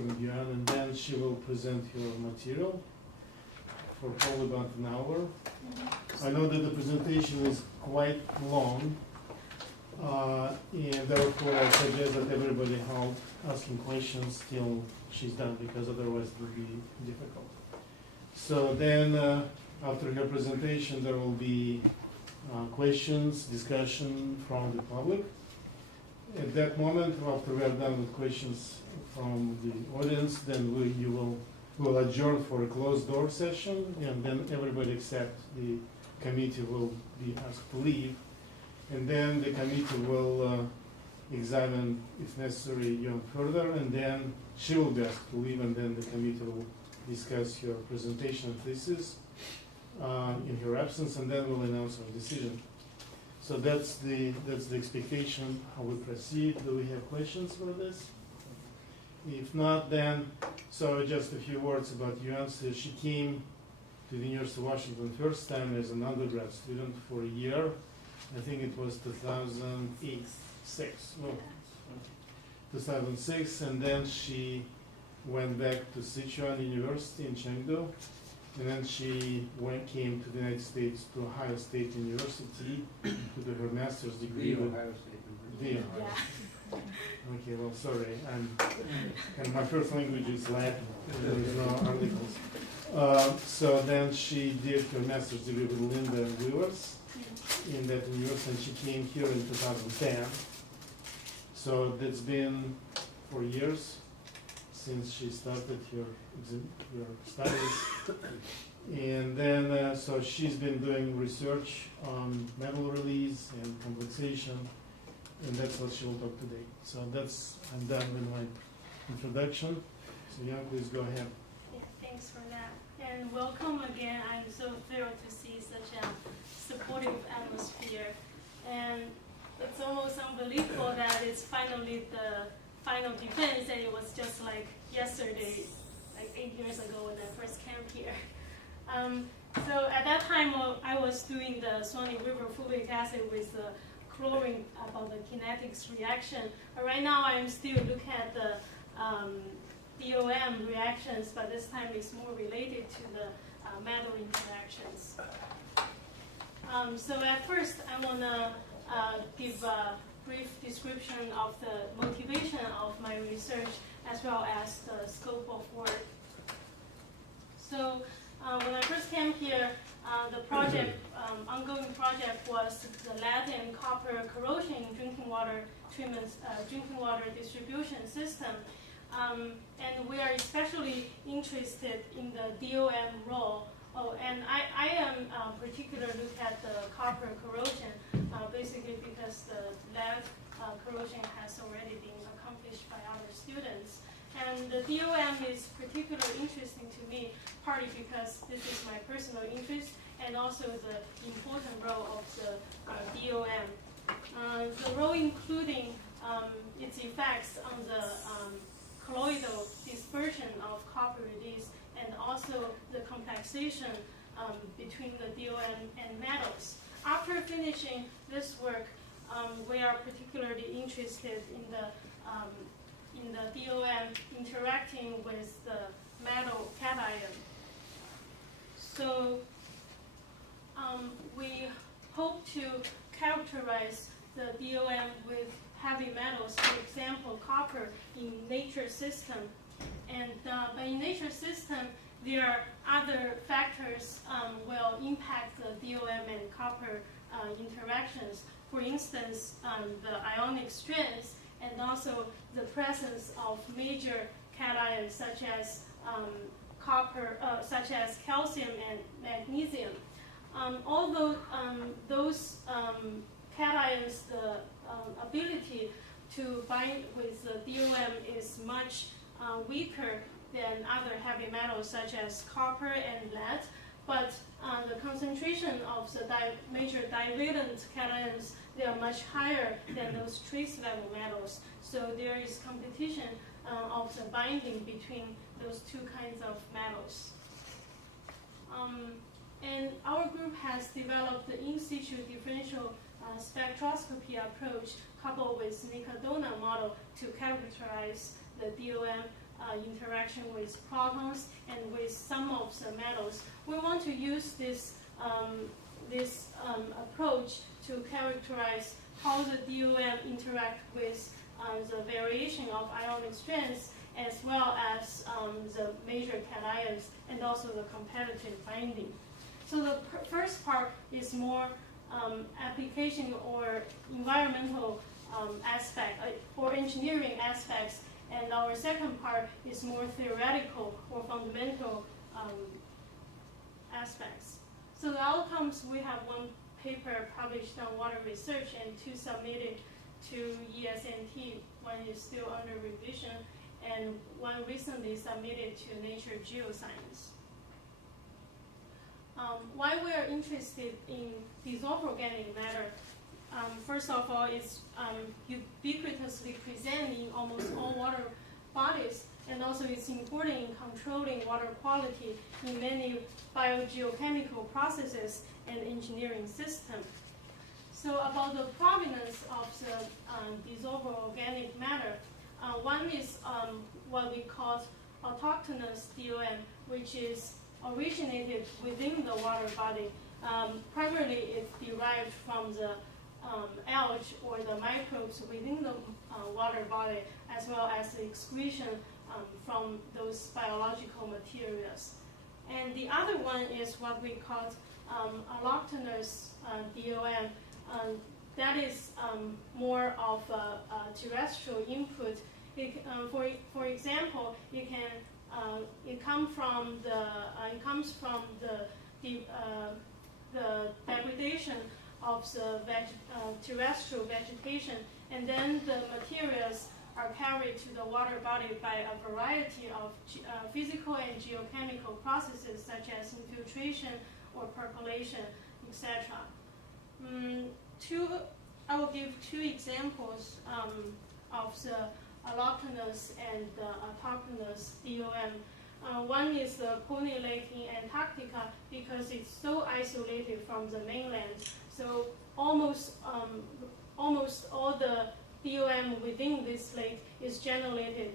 from Yuan, and then she will present your material for probably about an hour. I know that the presentation is quite long, and therefore I suggest that everybody help asking questions till she's done, because otherwise it will be difficult. So then, after her presentation, there will be questions, discussion from the public. At that moment, after we are done with questions from the audience, then we'll adjourn for a closed door session, and then everybody except the committee will be asked to leave. And then the committee will examine, if necessary, Yuan further, and then she will be asked to leave, and then the committee will discuss your presentation and thesis in her absence, and then we'll announce our decision. So that's the expectation, how we proceed. Do we have questions for this? If not, then, so just a few words about Yuan. So she came to the University of Washington first time as an undergrad student for a year. I think it was 2006, and then she went back to Sichuan University in Chengdu, and then she came to the United States to Ohio State University to do her master's degree. Ohio State. Yeah. Okay, well, sorry, and my first language is Latin. There is no articles. So then she did her master's degree with Linda Wheelers in that university, and she came here in 2010. So that's been 4 years since she started her studies. And then, so she's been doing research on metal release and complexation, and that's what she will talk today. So I'm done with my introduction. So Yuan, please go ahead. Yeah, thanks for that. And welcome again. I'm so thrilled to see such a supportive atmosphere. And it's almost unbelievable that it's finally the final defense, and it was just like yesterday, like 8 years ago when I first came here. So at that time, I was doing the Swanee River fulvic acid with the chlorine about the kinetics reaction. But right now, I'm still looking at the DOM reactions, but this time it's more related to the metal interactions. So at first, I want to give a brief description of the motivation of my research as well as the scope of work. So when I first came here, the project, ongoing project was the lead and copper corrosion in drinking water treatment, drinking water distribution system. And we are especially interested in the DOM role. Oh, and I am particularly look at the copper corrosion, basically because the lead corrosion has already been accomplished by other students. And the DOM is particularly interesting to me, partly because this is my personal interest, and also the important role of the DOM. The role including its effects on the colloidal dispersion of copper release, and also the complexation between the DOM and metals. After finishing this work, we are particularly interested in the DOM interacting with the metal cation. So we hope to characterize the DOM with heavy metals, for example, copper in nature system. And but in nature system, there are other factors will impact the DOM and copper interactions. For instance, the ionic strength, and also the presence of major cations such as such as calcium and magnesium. Although those cations, the ability to bind with the DOM is much weaker than other heavy metals such as copper and lead, but the concentration of the major divalent cations, they are much higher than those trace level metals. So there is competition of the binding between those two kinds of metals. And our group has developed the In-Situ differential spectroscopy approach coupled with Nicodona model to characterize the DOM interaction with protons and with some of the metals. We want to use this approach to characterize how the DOM interact with the variation of ionic strengths, as well as the major cations and also the competitive binding. So the first part is more application or environmental aspect or engineering aspects, and our second part is more theoretical or fundamental aspects. So the outcomes, we have one paper published on water research and two submitted to ESNT. One is still under revision, and one recently submitted to Nature Geoscience. Why we are interested in dissolved organic matter? First of all, it's ubiquitously present in almost all water bodies, and also it's important in controlling water quality in many biogeochemical processes and engineering systems. So about the provenance of the dissolved organic matter, one is what we call autochthonous DOM, which is originated within the water body. Primarily, it's derived from the algae or the microbes within the water body, as well as the excretion from those biological materials. And the other one is what we call allochthonous DOM. That is more of a terrestrial input. For example, it comes from the degradation of the terrestrial vegetation, and then the materials are carried to the water body by a variety of physical and geochemical processes, such as infiltration or percolation, etc. I will give two examples of the allochthonous and the autochthonous DOM. One is the Pony Lake in Antarctica, because it's so isolated from the mainland. So almost all the DOM within this lake is generated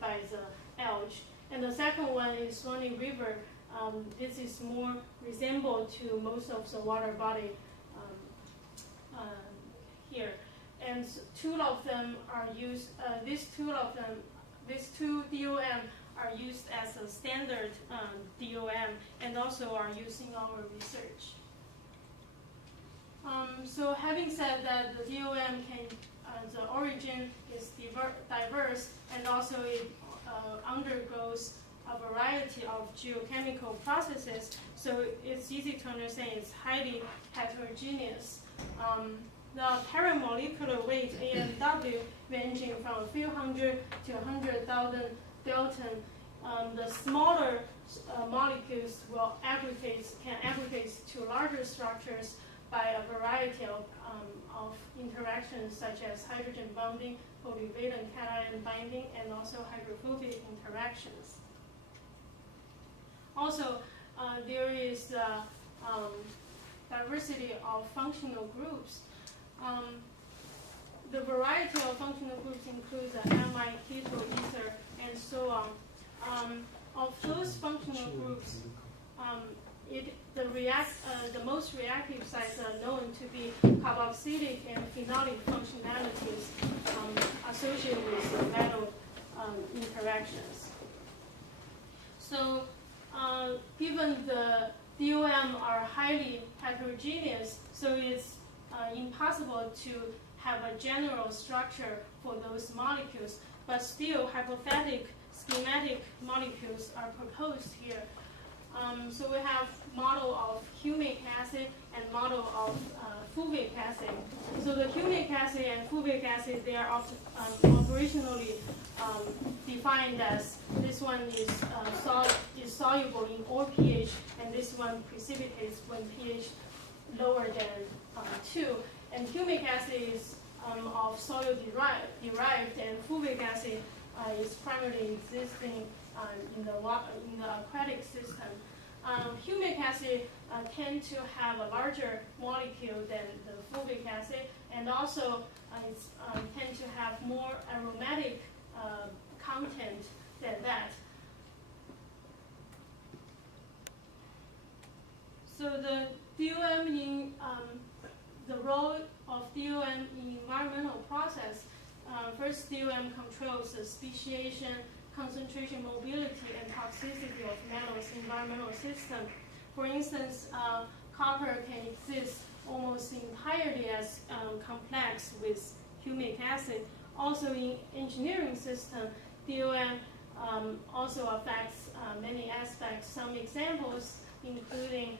by the algae. And the second one is Swanee River. This is more resembled to most of the water body here. And two of them are used. These two DOM are used as a standard DOM, and also are used in our research. So having said that, the DOM the origin is diverse, and also it undergoes a variety of geochemical processes, so it's easy to understand it's highly heterogeneous. The paramolecular weight, AMW, ranging from a few hundred to 100,000 Dalton. The smaller molecules can aggregate to larger structures by a variety of interactions, such as hydrogen bonding, polyvalent cation binding, and also hydrophobic interactions. Also, there is the diversity of functional groups. The variety of functional groups includes the amide, keto, ether, and so on. Of those functional groups, the most reactive sites are known to be carboxylic and phenolic functionalities associated with metal interactions. So, given the DOM are highly heterogeneous, so it's impossible to have a general structure for those molecules, but still hypothetic schematic molecules are proposed here. So we have model of humic acid and model of fulvic acid. So the humic acid and fulvic acid, they are operationally defined as this one is soluble in all pH, and this one precipitates when pH lower than 2. And humic acid is of soil derived, and fulvic acid is primarily existing in the aquatic system. Humic acid tend to have a larger molecule than the fulvic acid, and also tend to have more aromatic content than that. So the DOM in the role of DOM in environmental process. First, DOM controls the speciation, concentration, mobility, and toxicity of metals in environmental system. For instance, copper can exist almost entirely as complex with humic acid. Also in engineering system, DOM also affects many aspects. Some examples including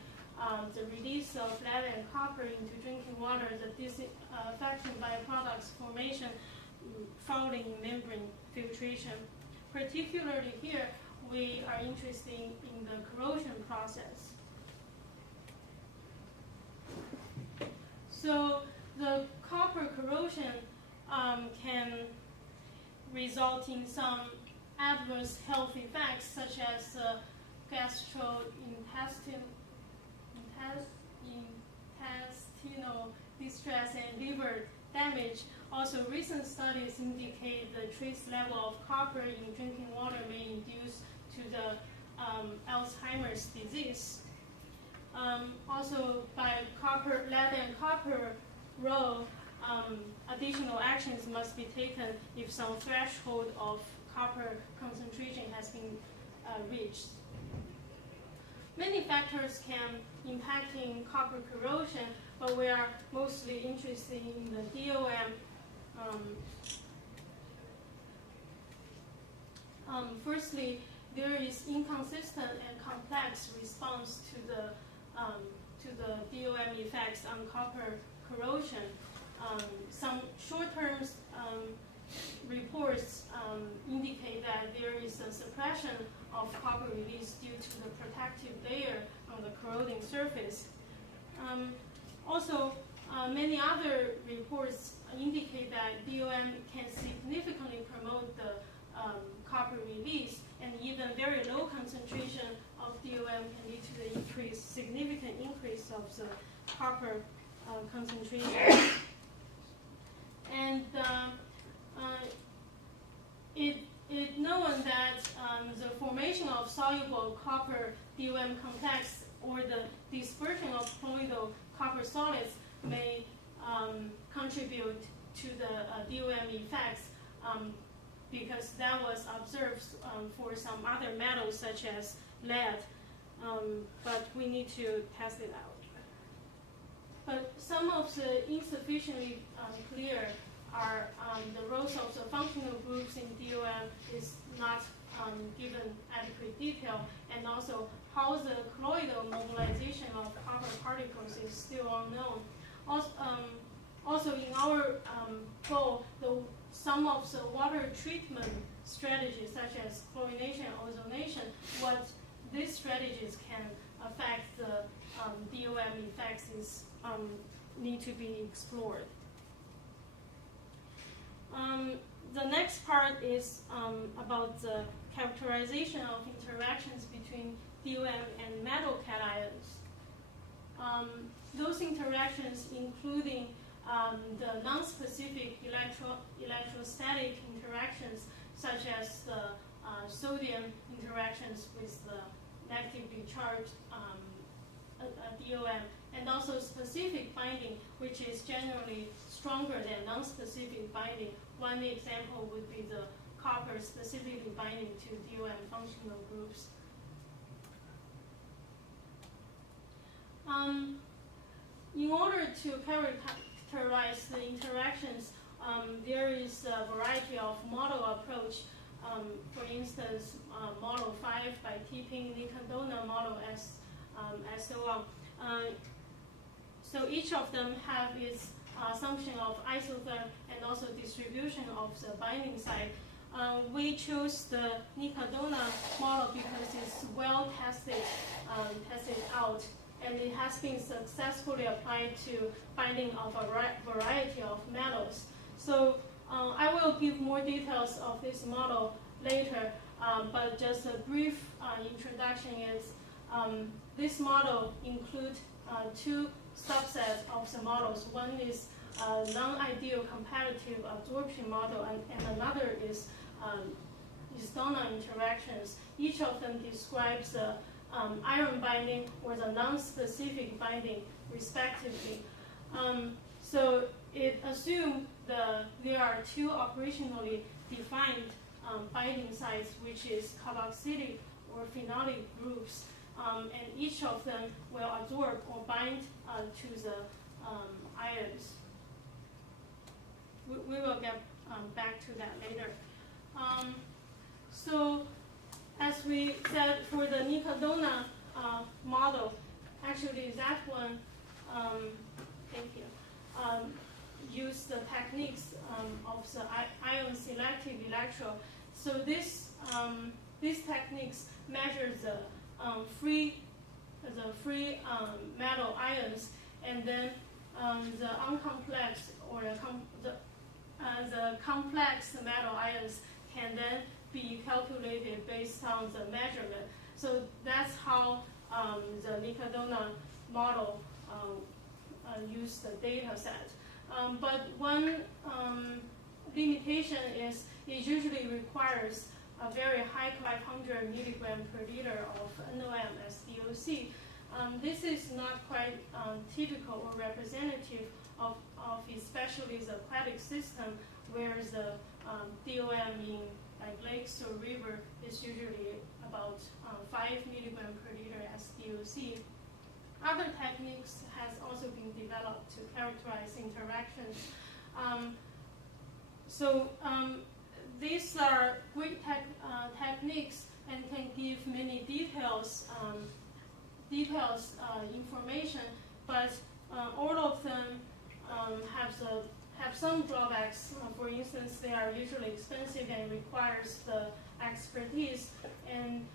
the release of lead and copper into drinking water, the disinfection byproducts formation, fouling membrane filtration. Particularly here, we are interested in the corrosion process. So the copper corrosion can result in some adverse health effects such as gastrointestinal distress and liver damage. Also, recent studies indicate the trace level of copper in drinking water may induce to the Alzheimer's disease. Also, by lead and copper role, additional actions must be taken if some threshold of copper concentration has been reached. Many factors can impact in copper corrosion, but we are mostly interested in the DOM. Firstly, there is inconsistent and complex response to the DOM effects on copper corrosion. Some short-term reports indicate that there is a suppression of copper release due to the protective layer on the corroding surface. Also, many other reports indicate that DOM can significantly promote the copper release, and even very low concentration of DOM can lead to the significant increase of the copper concentration. And it's known that the formation of soluble copper DOM complex or the dispersion of colloidal copper solids may contribute to the DOM effects because that was observed for some other metals such as lead, but we need to test it out. But some of the insufficiently clear are the roles of the functional groups in DOM is not given adequate detail, and also how the colloidal mobilization of copper particles is still unknown. Also in our goal, some of the water treatment strategies such as chlorination and ozonation, what these strategies can affect the DOM effects is need to be explored. The next part is about the characterization of interactions between DOM and metal cations. Those interactions including the non-specific electrostatic interactions such as the sodium interactions with the negatively charged DOM, and also specific binding, which is generally stronger than non-specific binding. One example would be the copper specifically binding to DOM functional groups. In order to characterize the interactions, there is a variety of model approach. For instance, model 5 by T-Ping, Nicodona model, and so on. So each of them have its assumption of isotherm and also distribution of the binding site. We chose the Nicodona model because it's well tested out, and it has been successfully applied to binding of a variety of metals. So I will give more details of this model later, but just a brief introduction is this model includes two subsets of the models. One is non-ideal comparative absorption model, and another is histona interactions. Each of them describes the iron binding or the non-specific binding, respectively. So it assumed there are two operationally defined binding sites, which is carboxylic or phenolic groups, and each of them will absorb or bind to the ions. We will get back to that later. So, as we said, for the Nicodona model, actually that one, thank you, use the techniques of the ion selective electrode. So these techniques measure the free metal ions, and then the uncomplex or the complex metal ions can then be calculated based on the measurement. So that's how the Nicodona model used the data set. But one limitation is it usually requires a very high 500 milligram per liter of NOM as DOC. This is not quite typical or representative of especially the aquatic system, where the DOM in like lakes or river is usually about 5 milligram per liter as DOC. Other techniques has also been developed to characterize interactions. These are great techniques and can give many details information, but all of them have some drawbacks. For instance, they are usually expensive and requires the expertise, and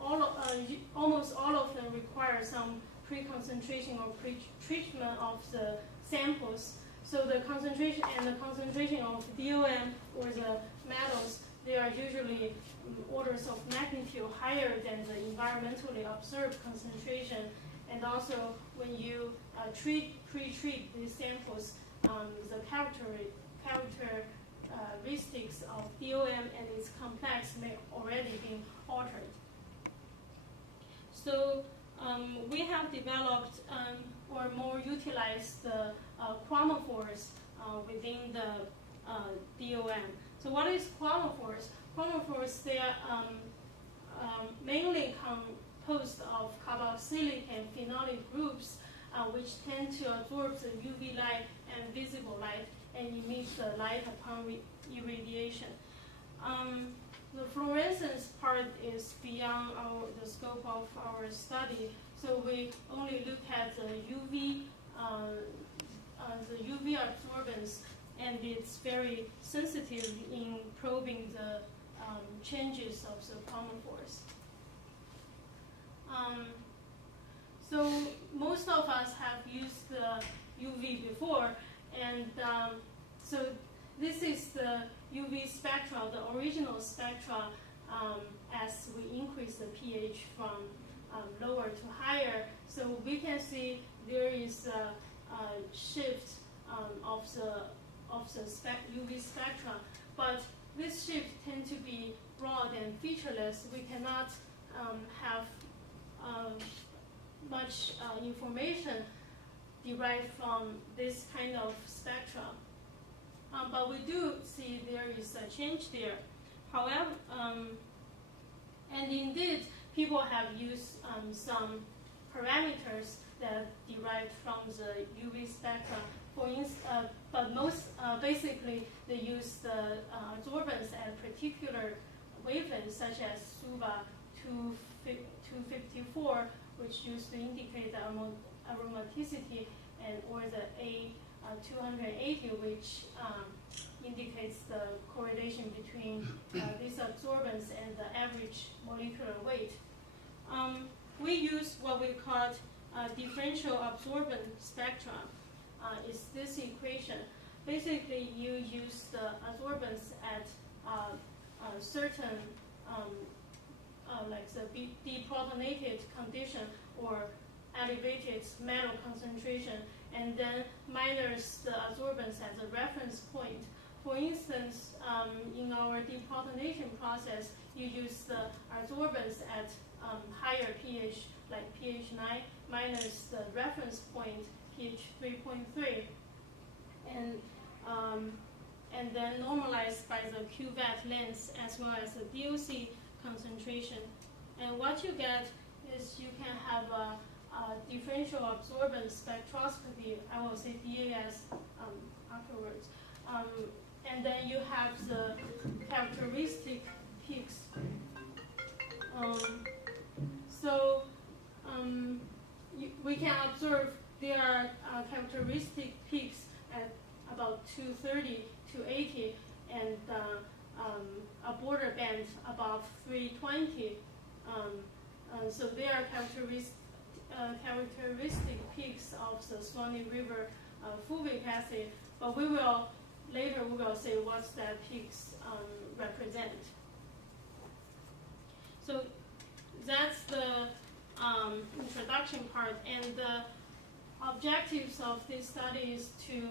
almost all of them require some pre-concentration or pre-treatment of the samples. So the concentration of DOM or the metals, they are usually orders of magnitude higher than the environmentally observed concentration. And also, when you pre-treat these samples, the characteristics of DOM and its complex may already be altered. So we have developed or more utilized the chromophores within the DOM. So what is chromophores? Chromophores, they are mainly composed of carboxylic and phenolic groups, which tend to absorb the UV light and visible light and emit the light upon irradiation. The fluorescence part is beyond the scope of our study, so we only look at the UV absorbance, and it's very sensitive in probing the changes of the chromophores. So most of us have used the UV before, and so this is the UV spectra, the original spectra, as we increase the pH from lower to higher. So we can see there is a shift of the UV spectra, but this shift tends to be broad and featureless. We cannot have much information derived from this kind of spectra. But we do see there is a change there. However, and indeed, people have used some parameters that derived from the UV spectra. For instance, but most basically they use the absorbance at particular wavelengths, such as SUVA 254, which used to indicate the aromaticity, and or the A280, which indicates the correlation between this absorbance and the average molecular weight. We use what we call differential absorbance spectra. Is this equation. Basically, you use the absorbance at a certain, like the deprotonated condition or elevated metal concentration, and then minus the absorbance as a reference point for instance, in our deprotonation process, you use the absorbance at higher pH, like pH 9 minus the reference point pH 3.3, and then normalized by the cuvette length as well as the DOC concentration. And what you get is you can have a differential absorbance spectroscopy, I will say DAS afterwards. And then you have the characteristic peaks. We can observe there are characteristic peaks at about 230 to 80 and a border band above 320. So there are characteristic peaks of the Swanee River fulvic acid, but later we will say what that peaks represent. So that's the introduction part, and the objectives of this study is to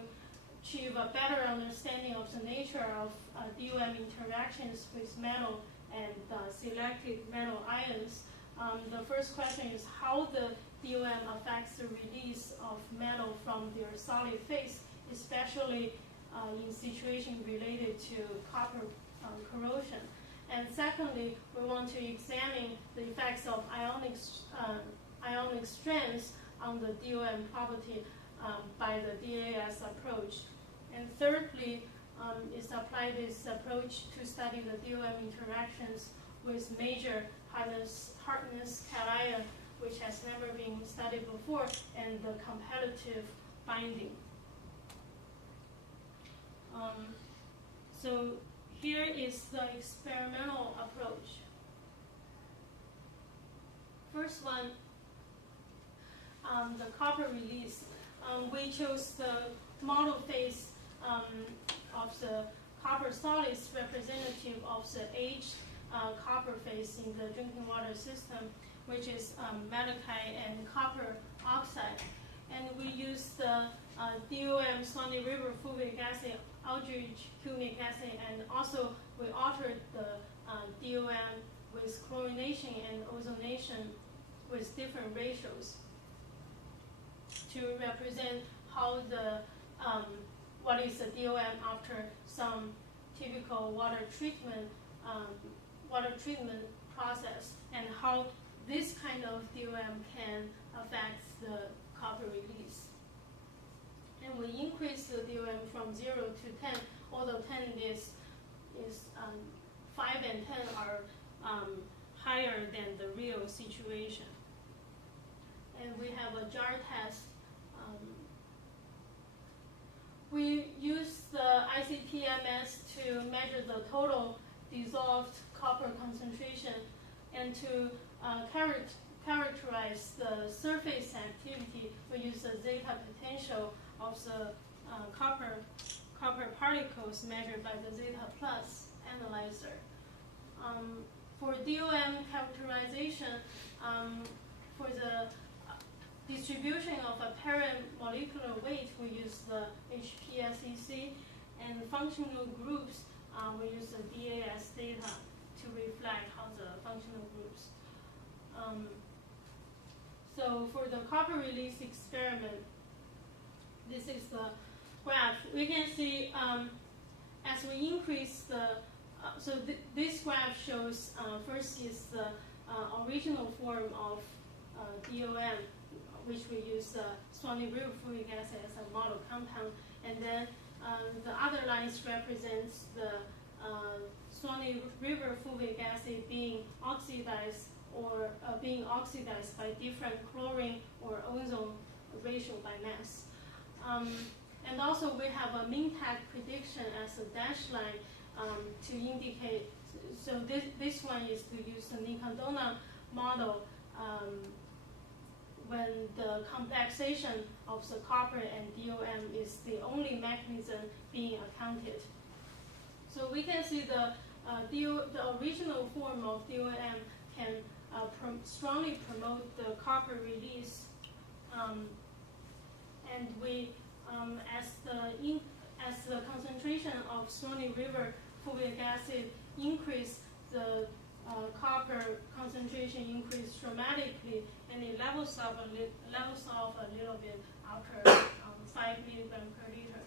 achieve a better understanding of the nature of DOM interactions with metal and selected metal ions. The first question is how the DOM affects the release of metal from their solid phase, especially in situations related to copper corrosion. And secondly, we want to examine the effects of ionic strengths on the DOM property by the DAS approach. And thirdly, is apply this approach to study the DOM interactions with major hardness cation, which has never been studied before, and the competitive binding. So here is the experimental approach. First one, the copper release. We chose the model phase of the copper solids representative of the H copper phase in the drinking water system, which is malachite and copper oxide. And we used the DOM Swanee River fulvic acid, aldrich humic acid, and also we altered the DOM with chlorination and ozonation with different ratios to represent how the what is the DOM after some typical water treatment process, and how this kind of DOM can affect the copper release. And we increase the DOM from 0 to 10, although 10 is 5 and 10 are higher than the real situation. And we have a jar test. We use the ICP-MS to measure the total dissolved copper concentration and to characterize the surface activity. We use the zeta potential of the copper particles measured by the zeta plus analyzer. For DOM characterization, for the distribution of apparent molecular weight, we use the HPSEC, and functional groups, we use the DAS data to reflect how the functional groups. So for the copper release experiment, this is the graph. We can see as we increase the, this graph shows first is the original form of DOM, which we use Swanee River fulvic acid as a model compound, and then the other lines represents the Swanee River fulvic acid being oxidized or being oxidized by different chlorine or ozone ratio by mass. And also we have a mean tag prediction as a dashed line to indicate, so this one is to use the Nicandona model when the complexation of the copper and DOM is the only mechanism being accounted. So we can see the original form of DOM can strongly promote the copper release, and we as the concentration concentration of Swanee River fulvic acid increased, the copper concentration increased dramatically, and it levels off a little bit after 5 milligram per liter.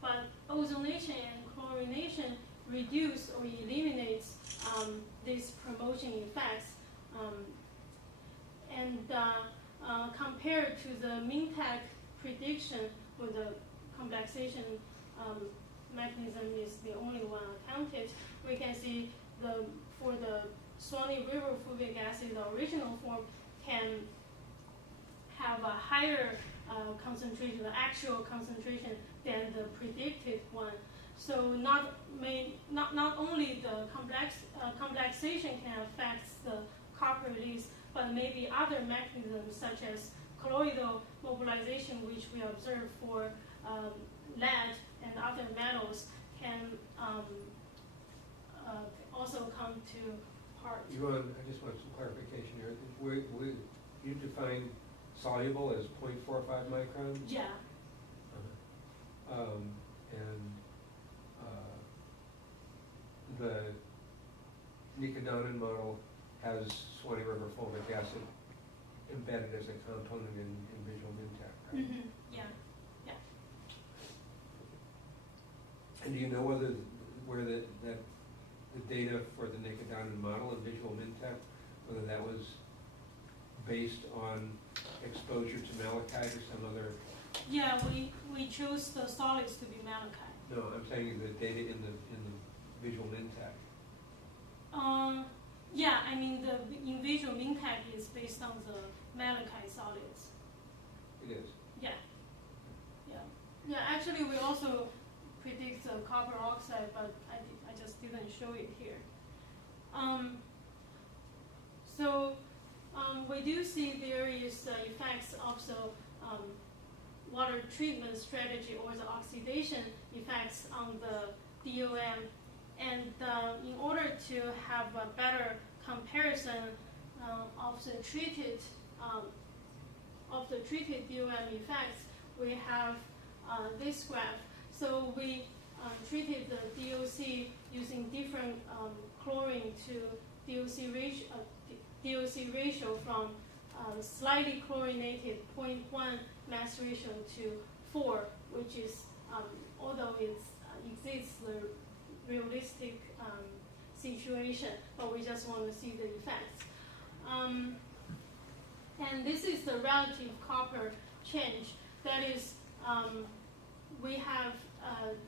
But ozonation and chlorination reduce or eliminates these promotion effects, compared to the MinTech prediction, where the complexation mechanism is the only one accounted, we can see for the Swanee River fulvic acid, the original form can have a higher concentration, the actual concentration, than the predicted one. So not only the complexation can affect the copper release, but maybe other mechanisms such as colloidal mobilization, which we observe for lead and other metals, can also come to part. Yuan, I just want some clarification here. You define soluble as 0.45 microns? Yeah. The Nicodonin model has Swanee River fulvic acid embedded as a component in visual MinTech, right? Mm-hmm. Yeah. Yeah. And do you know where the data for the Nicodonin model in visual MinTech, whether that was based on exposure to malachite or some other? Yeah, we chose the solids to be malachite. No, I'm saying the data in the visual MinTech. Yeah, I mean in visual MinTech is based on the malachite solids. It is. Yeah. Yeah. Yeah. Actually, we also predict the copper oxide, but I just didn't show it here. We do see various effects of the water treatment strategy or the oxidation effects on the DOM, and in order to have a better comparison of the treated DOM effects, we have this graph. So we treated the DOC using different chlorine to DOC ratio from slightly chlorinated 0.1 mass ratio to 4, which is, although it exists the realistic situation, but we just want to see the effects. And this is the relative copper change. That is, we have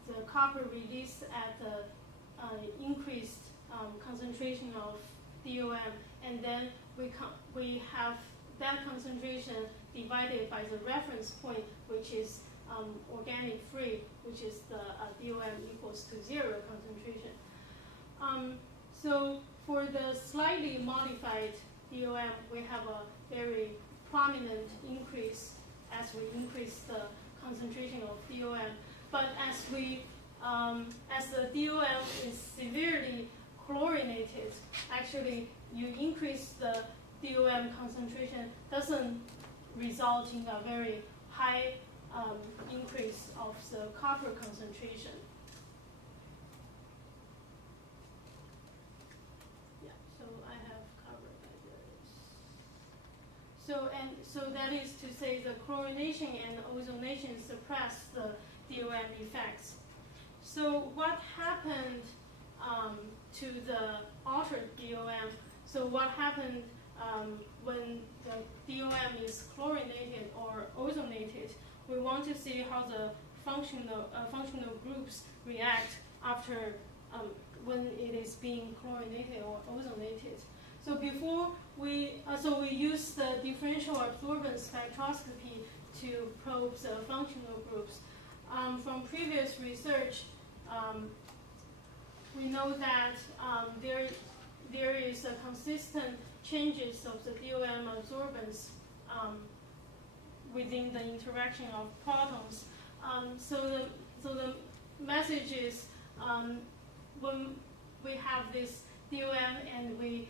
the copper released at the increased concentration of DOM, and then we have that concentration divided by the reference point, which is organic free, which is the DOM equals to 0 concentration. So for the slightly modified DOM, we have a very prominent increase as we increase the concentration of DOM. But as the DOM is severely chlorinated, actually you increase the DOM concentration doesn't result in a very high increase of the copper concentration. Yeah, so I have covered that. So that is to say the chlorination and ozonation suppress the DOM effects. So what happened to the altered DOM? So what happened when the DOM is chlorinated or ozonated? We want to see how the functional groups react after when it is being chlorinated or ozonated. So before we use the differential absorbance spectroscopy to probe the functional groups. From previous research, we know that there is a consistent changes of the DOM absorbance within the interaction of protons. So the message is when we have this DOM and we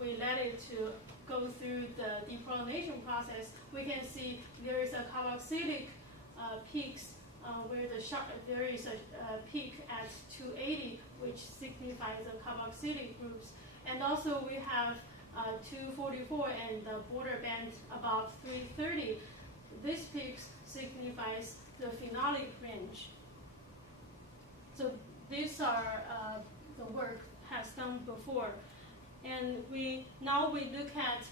let it to go through the deprotonation process, we can see there is a carboxylic peaks where there is a peak at 280, which signifies the carboxylic groups. And also we have 244 and the border band above 330. This peak signifies the phenolic range. So these are the work has done before. And now we look at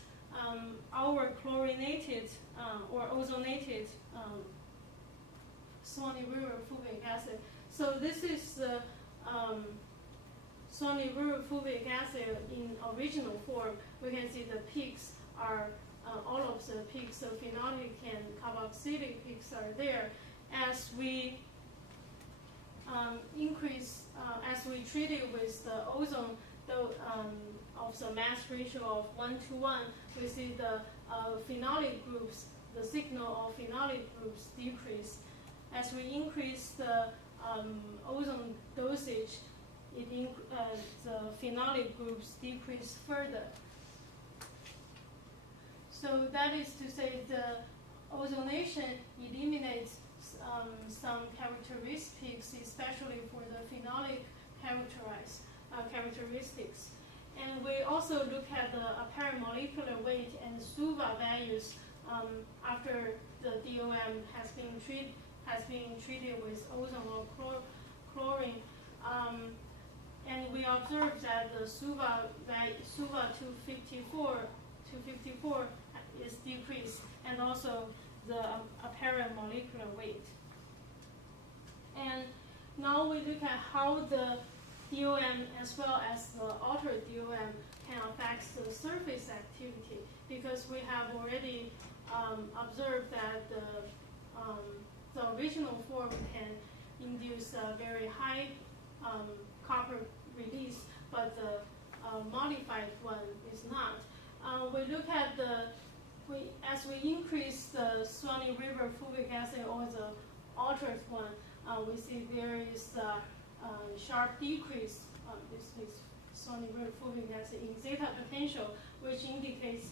our chlorinated or ozonated Swanee River fulvic acid. So this is the Swanee River fulvic acid in original form. We can see the peaks are all of the peaks, so phenolic and carboxylic peaks are there. As we as we treat it with the ozone, of the mass ratio of 1:1, we see the phenolic groups, the signal of phenolic groups decrease. As we increase the ozone dosage, the phenolic groups decrease further. So that is to say the ozonation eliminates some characteristics, especially for the phenolic characteristics. And we also look at the apparent molecular weight and SUVA values after the DOM has been treated with ozone or chlorine. And we observe that the SUVA 254 is decreased, and also the apparent molecular weight. And now we look at how the DOM as well as the altered DOM can affect the surface activity, because we have already observed that the original form can induce a very high copper release, but the modified one is not. We look at as we increase the Swanee River fulvic acid or the altered one, we see there is a sharp decrease. This is Swanee River fulvic acid in zeta potential, which indicates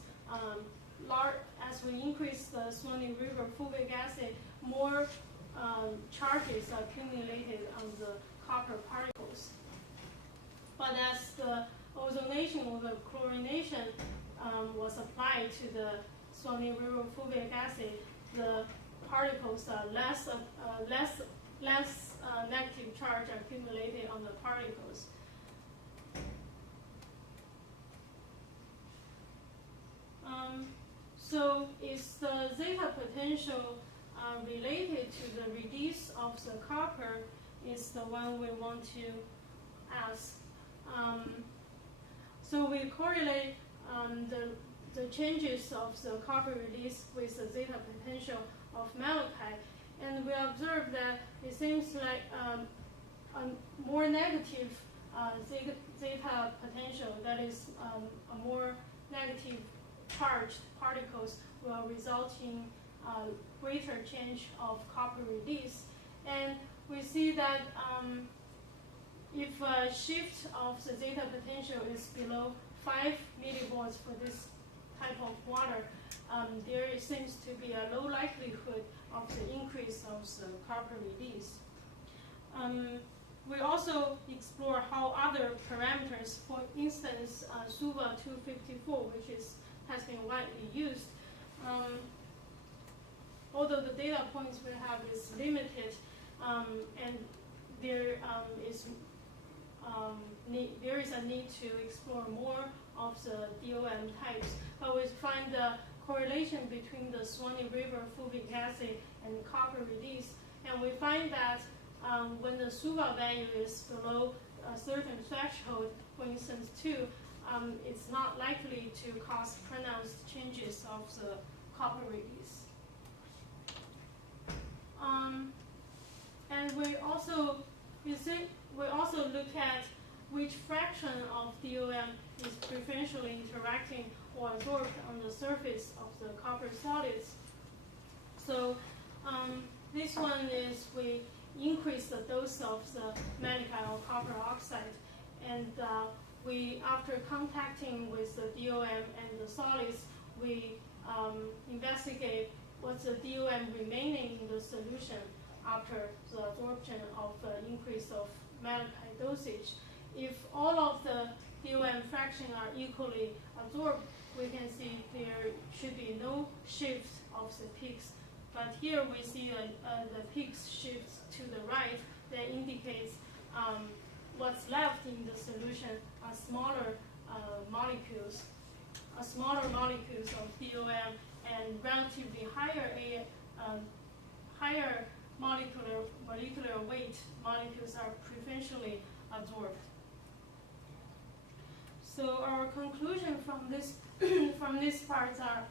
as we increase the Swanee River fulvic acid, more charges are accumulated on the copper particles. But as the ozonation or the chlorination was applied to the Swanee River fulvic acid, the particles are less negative charge accumulated on the particles. So is the zeta potential related to the release of the copper is the one we want to ask. So we correlate the changes of the copper release with the zeta potential of malachite, and we observe that it seems like a more negative zeta potential, that is a more negative charged particles will result in greater change of copper release. And we see that if a shift of the zeta potential is below 5 millivolts for this type of water, there seems to be a low likelihood of the increase of the copper release. We also explore how other parameters, for instance, SUVA 254, which has been widely used. Although the data points we have is limited, and there is a need to explore more of the DOM types, but we find the correlation between the Swanee River fulvic acid and copper release, and we find that when the SUVA value is below a certain threshold, for instance 2, it's not likely to cause pronounced changes of the copper release. And we also look at which fraction of DOM is preferentially interacting or absorbed on the surface of the copper solids. So this one is we increase the dose of the malachite or copper oxide, and after contacting with the DOM and the solids, we investigate what's the DOM remaining in the solution. after the absorption of increase of malachite dosage. If all of the DOM fraction are equally absorbed, we can see there should be no shift of the peaks. But here we see the peaks shift to the right. That indicates what's left in the solution are smaller molecules of DOM and relatively higher molecular weight molecules are preferentially absorbed. So our conclusion from this from this part are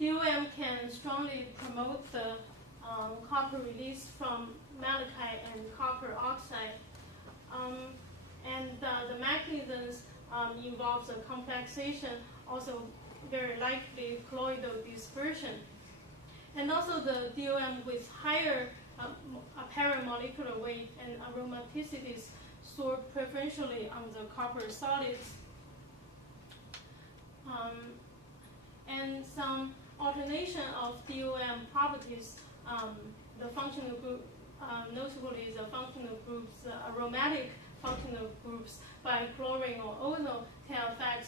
DOM can strongly promote the copper release from malachite and copper oxide, and the mechanisms involves a complexation, also very likely colloidal dispersion, and also the DOM with higher apparent molecular weight and aromaticities store preferentially on the copper solids. And some alternation of DOM properties, the functional group, notably the functional groups, aromatic functional groups by chlorine or ozone can affect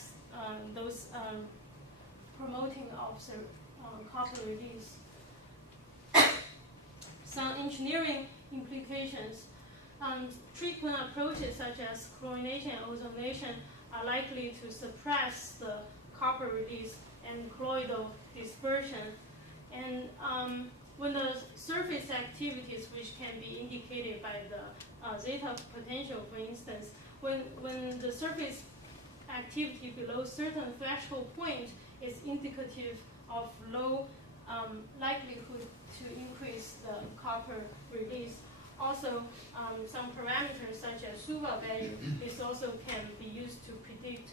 those promoting of the copper release. Some engineering implications. Treatment approaches such as chlorination and ozonation are likely to suppress the copper release and colloidal dispersion. And when the surface activities, which can be indicated by the zeta potential, for instance, when the surface activity below certain threshold point is indicative of low likelihood to increase the copper release. Also, some parameters such as SUVA value is also can be used to predict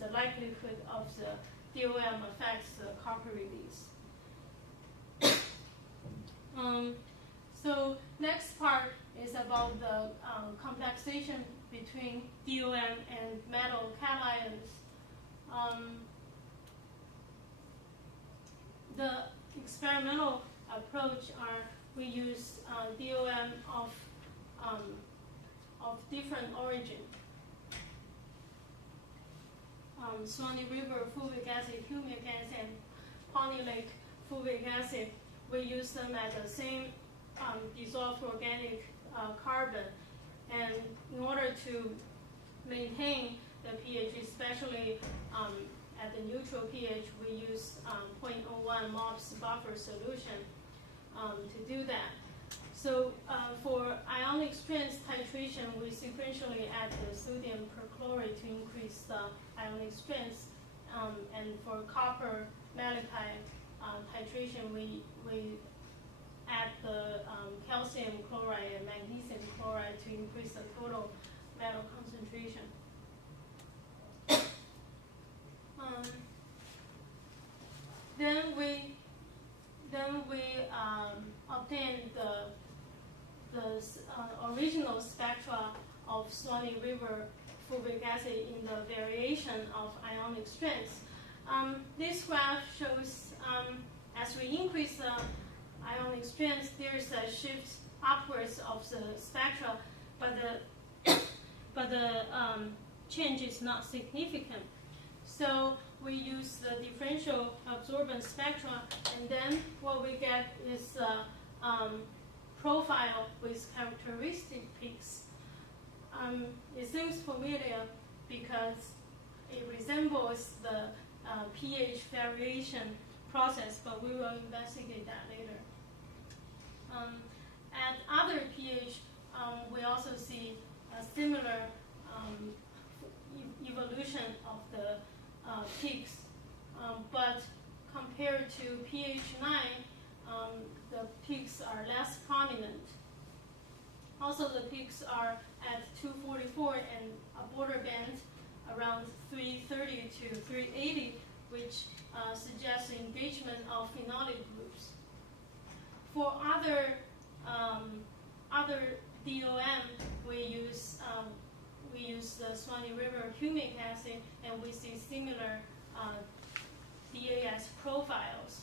the likelihood of the DOM affects the copper release. So next part is about the complexation between DOM and metal cations. The experimental approach are we use DOM of different origin. Swanee River fulvic acid, humic acid, and Pony Lake fulvic acid, we use them at the same dissolved organic carbon. And in order to maintain the pH, especially at the neutral pH, we use 0.01 MOPS buffer solution to do that. So for ionic strength titration, we sequentially add the sodium perchlorate to increase the ionic strength. And for copper malachite titration, we add the calcium chloride and magnesium chloride to increase the total metal concentration. Then we obtain the original spectra of Swanee River fulvic acid in the variation of ionic strengths. This graph shows as we increase the ionic strength, there is a shift upwards of the spectra, but the change is not significant. So we use the differential absorbance spectra, and then what we get is a profile with characteristic peaks. It seems familiar because it resembles the pH variation process, but we will investigate that later. At other pH, we also see a similar evolution of the peaks, but compared to pH 9, the peaks are less prominent. Also, the peaks are at 244 and a border band around 330 to 380, which suggests engagement of phenolic groups. For other DOM, we use the Swanee River humic acid, and we see similar DAS profiles.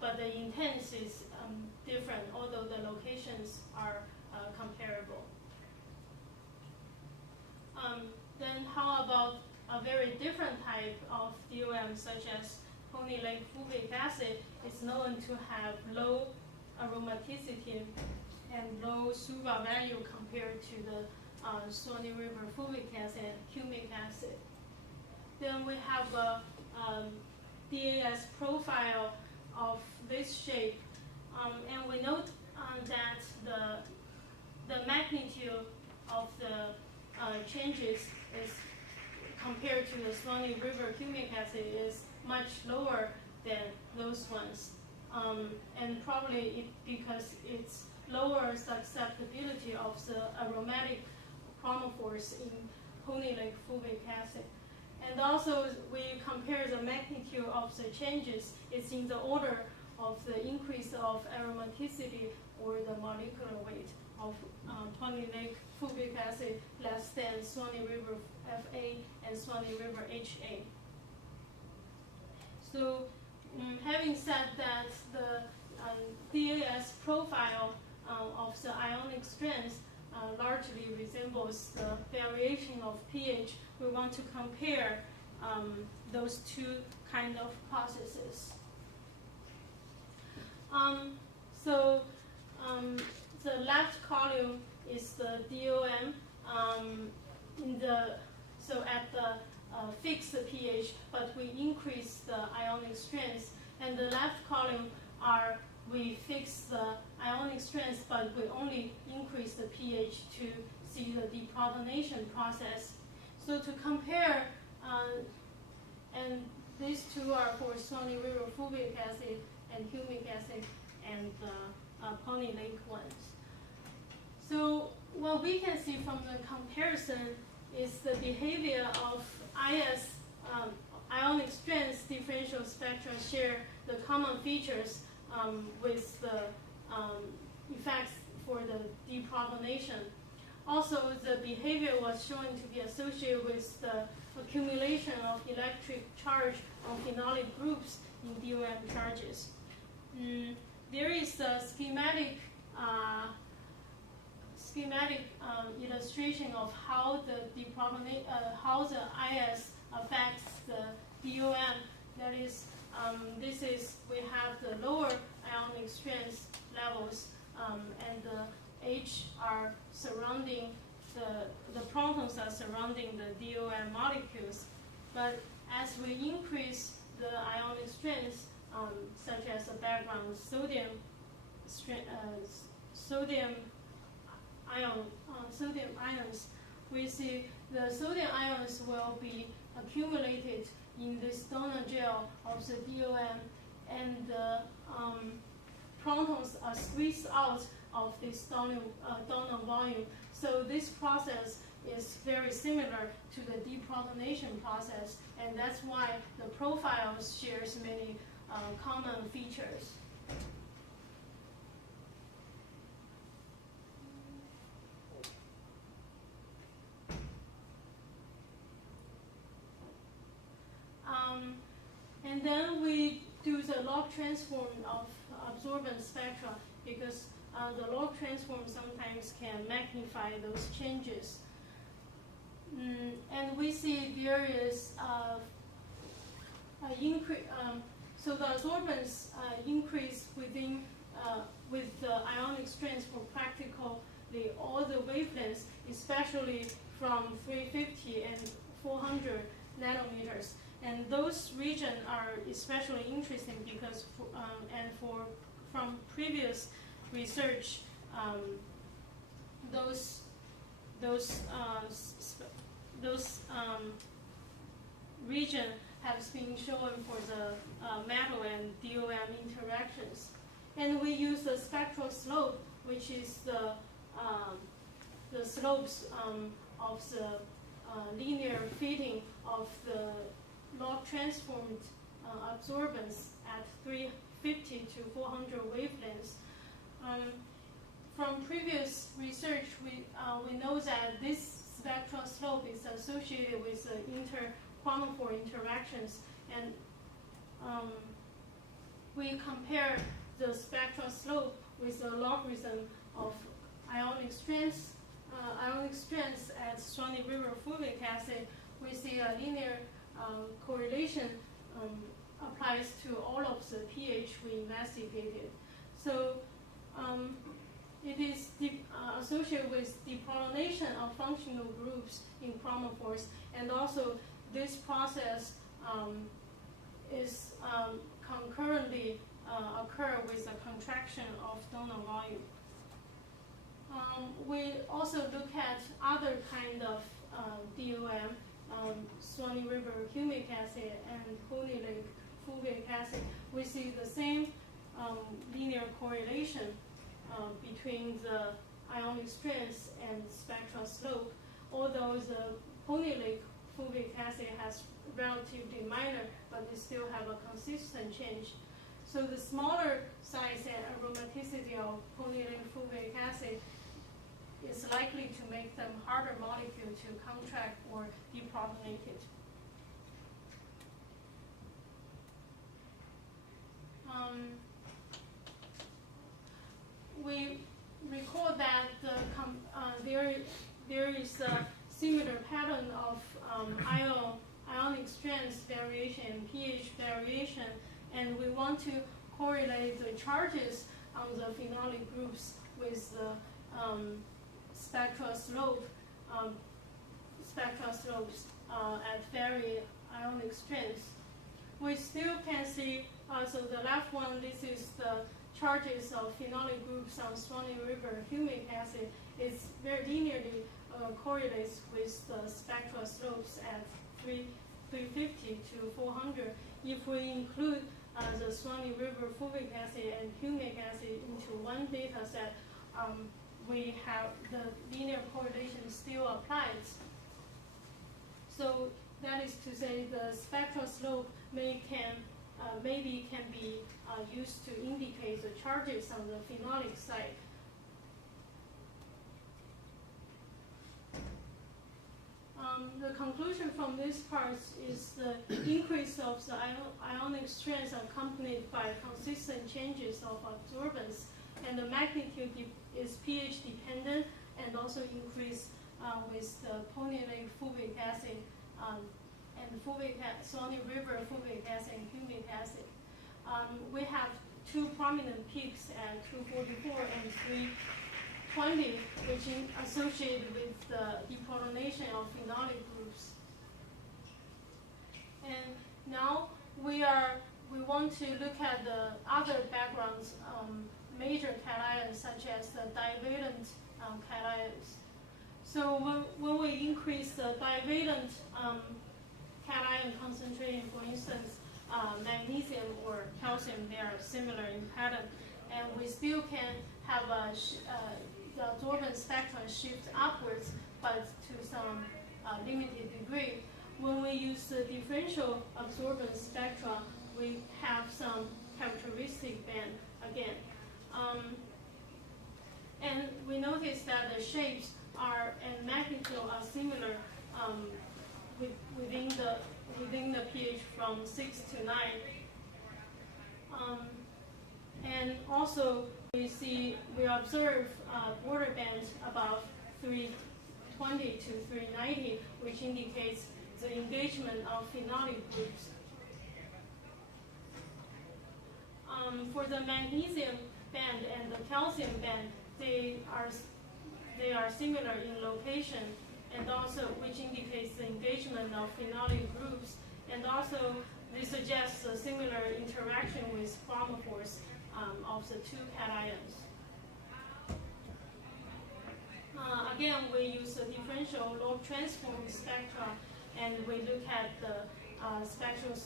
but the intense is different, although the locations are comparable. Then how about a very different type of DOM, such as Pony Lake fulvic acid? Is known to have low aromaticity and low SUVA value compared to the Swanee River fulvic acid and humic acid. Then we have a DAS profile of this shape, and we note that the magnitude of the changes is compared to the Swanee River humic acid is much lower than those ones, and probably because it's lower susceptibility of the aromatic chromophores in Pony Lake fulvic acid. And also we compare the magnitude of the changes. It's in the order of the increase of aromaticity or the molecular weight of Pony Lake fulvic acid less than Swanee River Fa and Swanee River Ha. So having said that, the DAS profile of the ionic strength largely resembles the variation of pH, we want to compare those two kind of processes. The left column is the DOM at the fixed pH, but we increase the ionic strength. And the left column we fix the ionic strength, but we only increase the pH to see the deprotonation process. So to compare, and these two are for Swanee River fulvic acid and humic acid and Pony Lake ones. So what we can see from the comparison is the behavior of IS ionic strength differential spectra share the common features with the effects for the deprotonation. Also, the behavior was shown to be associated with the accumulation of electric charge on phenolic groups in DOM charges. There is a schematic illustration of how the IS affects the DOM. That is, we have the lower ionic strength levels, and the H are surrounding the protons are surrounding the DOM molecules. But as we increase the ionic strength, such as the background sodium ions, we see the sodium ions will be accumulated in this donor gel of the DOM, and the protons are squeezed out of this donor volume. So this process is very similar to the deprotonation process, and that's why the profile shares many common features. And then we do the log transform of absorbance spectra, because the log transform sometimes can magnify those changes. And we see various increase. So the absorbance increase with the ionic strength for practically all the wavelengths, especially from 350 and 400 nanometers. And those regions are especially interesting because, from previous research, those region has been shown for the metal and DOM interactions. And we use the spectral slope, which is the slopes of the linear fitting of the log transformed absorbance at 350 to 400 wavelengths. From previous research, we know that this spectral slope is associated with the interchromophore interactions, and we compare the spectral slope with the logarithm of ionic strengths at Swanee River fulvic acid, we see a linear correlation applies to all of the pH we investigated. So it is associated with depronation of functional groups in chromophores, and also this process is concurrently occur with the contraction of donor volume. We also look at other kind of DOM, Swanee River humic acid and Pony Lake fulvic acid. We see the same linear correlation between the ionic strengths and spectral slope, although the Pony Lake fulvic acid has relatively minor, but they still have a consistent change. So the smaller size and aromaticity of Pony Lake fulvic acid is likely to make them harder molecule to contract or deprotonate it. We recall that there is a similar pattern of ionic strength variation and pH variation, and we want to correlate the charges on the phenolic groups with the spectral slopes at very ionic strengths. We still can see, so the left one, this is the charges of phenolic groups on Swanee River humic acid. It's very linearly correlates with the spectral slopes at 350 to 400. If we include the Swanee River fulvic acid and humic acid into one data set, we have the linear correlation still applies. So that is to say the spectral slope maybe can be used to indicate the charges on the phenolic side. The conclusion from this part is the increase of the ionic strength accompanied by consistent changes of absorbance, and the magnitude is pH dependent and also increase with the Pony Lake fulvic acid and Swanee River fulvic acid and humic acid. We have two prominent peaks at 244 and 320, which is associated with the deprotonation of phenolic groups. And now we want to look at the other backgrounds, major cations such as the divalent cations. So when we increase the divalent cation concentration, for instance, magnesium or calcium, they are similar in pattern, and we still can have the absorbance spectrum shift upwards, but to some limited degree. When we use the differential absorbance spectra, we have some characteristic band again. And we notice that the shapes and magnitude are similar within the pH from 6 to 9. And also we observe border bands above 320 to 390, which indicates the engagement of phenolic groups. For the magnesium band and the calcium band, they are similar in location, and also which indicates the engagement of phenolic groups, and also they suggest a similar interaction with chromophores of the two cations. Again, we use the differential log transform spectra, and we look at the spectral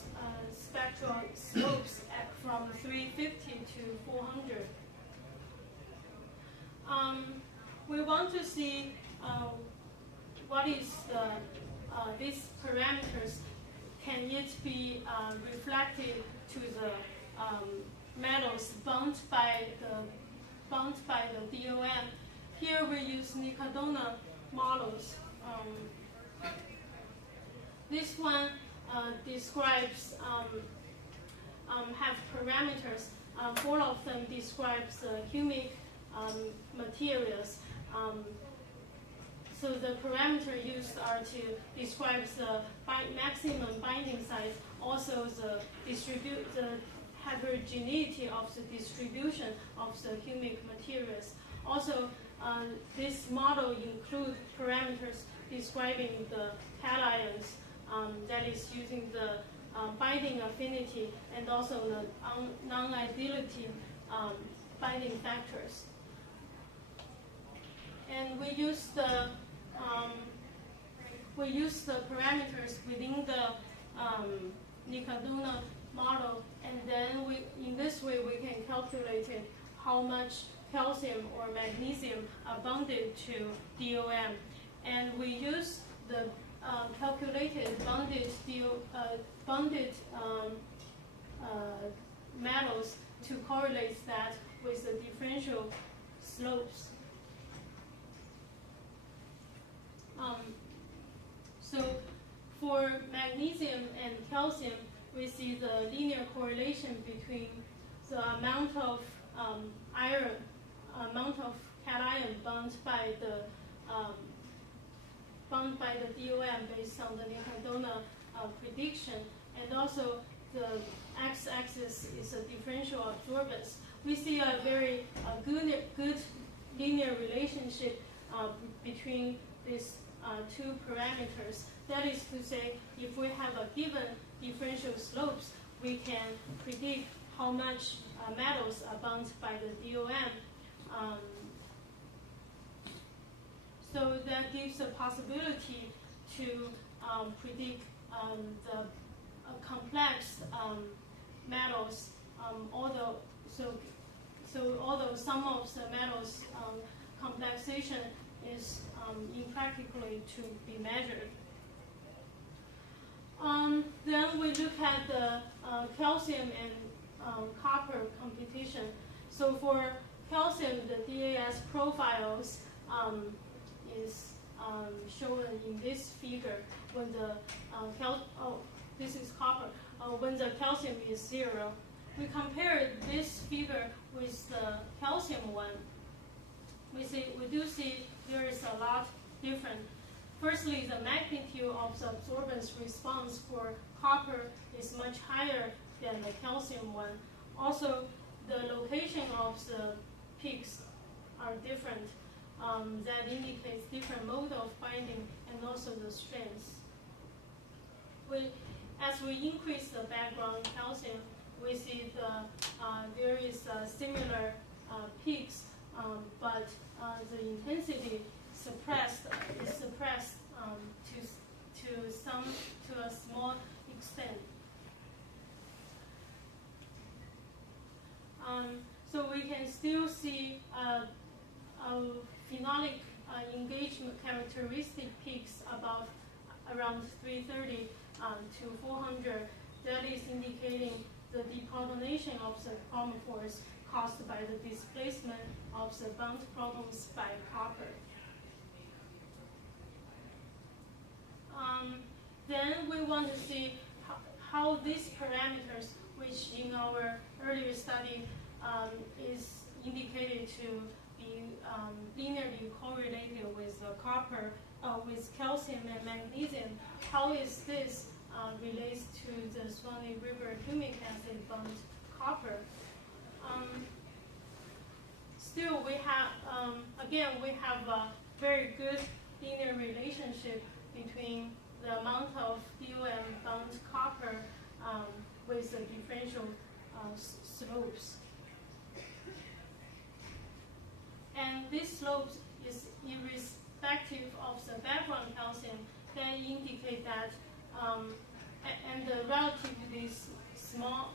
slopes from 350 to 400. We want to see what is these parameters, can it be reflected to the metals bound by the DOM. Here we use Nicodona models. This one describes have parameters. 4 of them describes the humic materials. So the parameter used are to describe the maximum binding size, also the heterogeneity of the distribution of the humic materials. Also, this model includes parameters describing the cations, that is using the binding affinity and also the non-ideality binding factors. And we use the parameters within the Nikodona model, and then in this way we can calculate it, how much calcium or magnesium are bonded to DOM, and we use the calculated bonded metals to correlate that with the differential slopes. So for magnesium and calcium, we see the linear correlation between the amount of cation bound by the DOM based on the Nikodona prediction, and also the x-axis is a differential absorbance. We see a very good linear relationship between these 2 parameters. That is to say, if we have a given differential slopes, we can predict how much metals are bound by the DOM. So that gives a possibility to predict the complex metals. Although some of the metals complexation is impractically to be measured. Then we look at the calcium and copper computation. So for calcium, the DAS profiles is shown in this figure when the this is copper. When the calcium is 0, we compare this figure with the calcium one. We do see there is a lot different. Firstly, the magnitude of the absorbance response for copper is much higher than the calcium one. Also, the location of the peaks are different. That indicates different mode of binding and also the strengths. As we increase the background calcium, we see there is similar peaks, but the intensity is suppressed to a small extent. So we can still see phenolic engagement characteristic peaks about around 330 to 400. That is indicating the deprotonation of the chromophores caused by the displacement of the bound protons by copper. Then we want to see how these parameters, which in our earlier study is indicated to be linearly correlated with copper, with calcium and magnesium, how is this relates to the Swanee River humic acid bound copper? Still, we have we have a very good linear relationship between the amount of DOM bound copper with the differential slopes. And this slope is irrespective of the background calcium. That indicate that, and the relatively small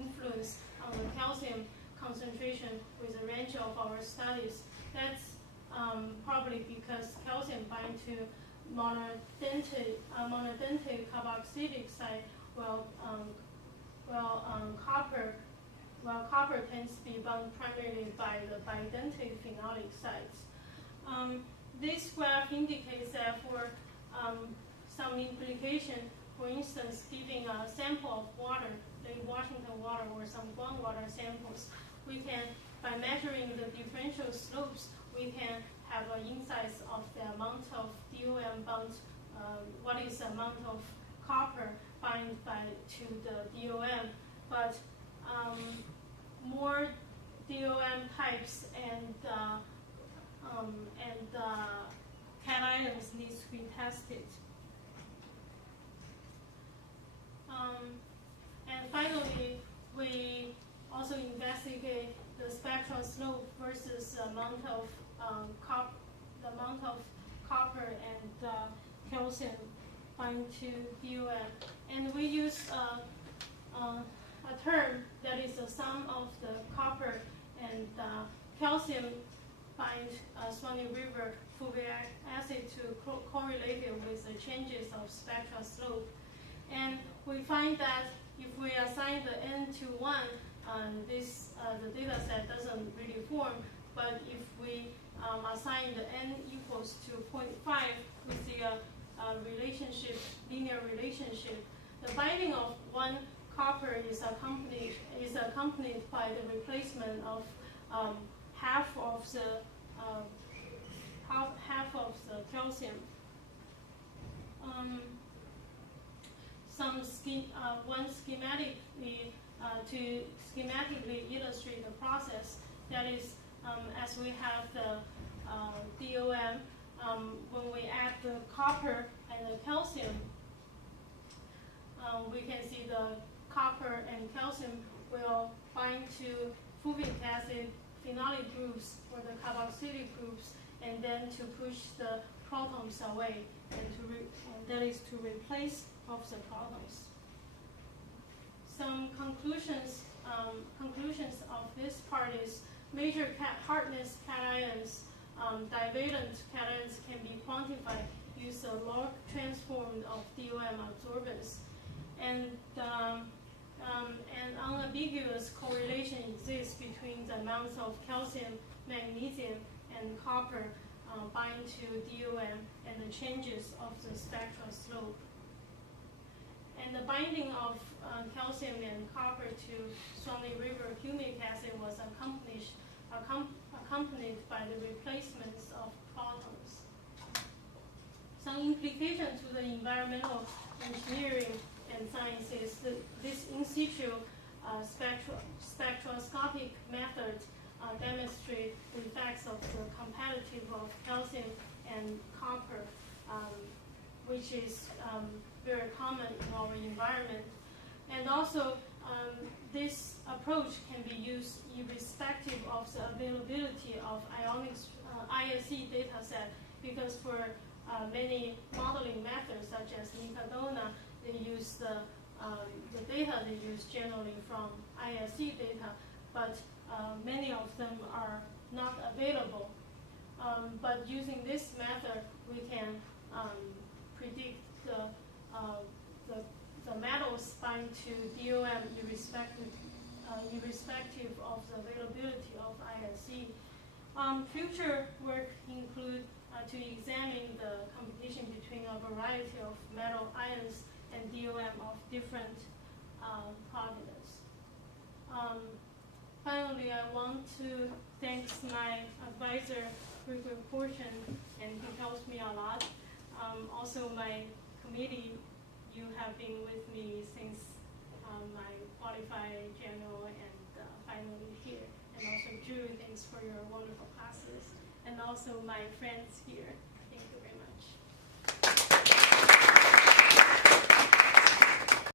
influence on the calcium concentration with the range of our studies. That's probably because calcium binds to monodentate carboxylic site, while copper tends to be bound primarily by the bidentate phenolic sites. This graph indicates that for some implication, for instance, giving a sample of water Lake Washington water or some groundwater samples, we can, by measuring the differential slopes, we can have an insight of the amount of DOM bound, what is the amount of copper bound to the DOM. But more DOM types and cations needs to be tested. And finally, we also investigate the spectral slope versus the amount of copper and calcium bound to DOM. And we use a term that is the sum of the copper and calcium bind Swanee River fulvic acid to correlate it with the changes of spectral slope. And we find that if we assign the n to 1, the data set doesn't really form. But if we assign the n equals to 0.5, we see a relationship, linear relationship. The binding of one copper is accompanied by the replacement of half of the calcium. One schematically illustrate the process. That is, as we have the DOM, when we add the copper and the calcium, we can see the copper and calcium will bind to fulvic acid phenolic groups or the carboxylic groups, and then to push the protons away, and that is to replace of the protons. Some conclusions of this part is major hardness cations, divalent cations can be quantified use a log transform of DOM absorbance, and an unambiguous correlation exists between the amounts of calcium, magnesium, and copper bind to DOM and the changes of the spectral slope. And the binding of calcium and copper to Swanee River humic acid was accompanied by the replacements of protons. Some implication to the environmental engineering and science is that this in-situ spectroscopic method demonstrate the effects of the competitive of calcium and copper, which is very common in our environment. And also, this approach can be used irrespective of the availability of ISE data set, because for many modeling methods, such as Nicodona, they use the data they use generally from ISE data, but many of them are not available. But using this method, we can predict the metals bind to DOM irrespective of the availability of ISE. Future work include to examine the competition between a variety of metal ions and DOM of different provenance. Finally, I want to thank my advisor, Grigor Portion, and he helps me a lot. Also, my committee, you have been with me since I qualified general and finally here. And also, Drew, thanks for your wonderful classes. And also my friends here.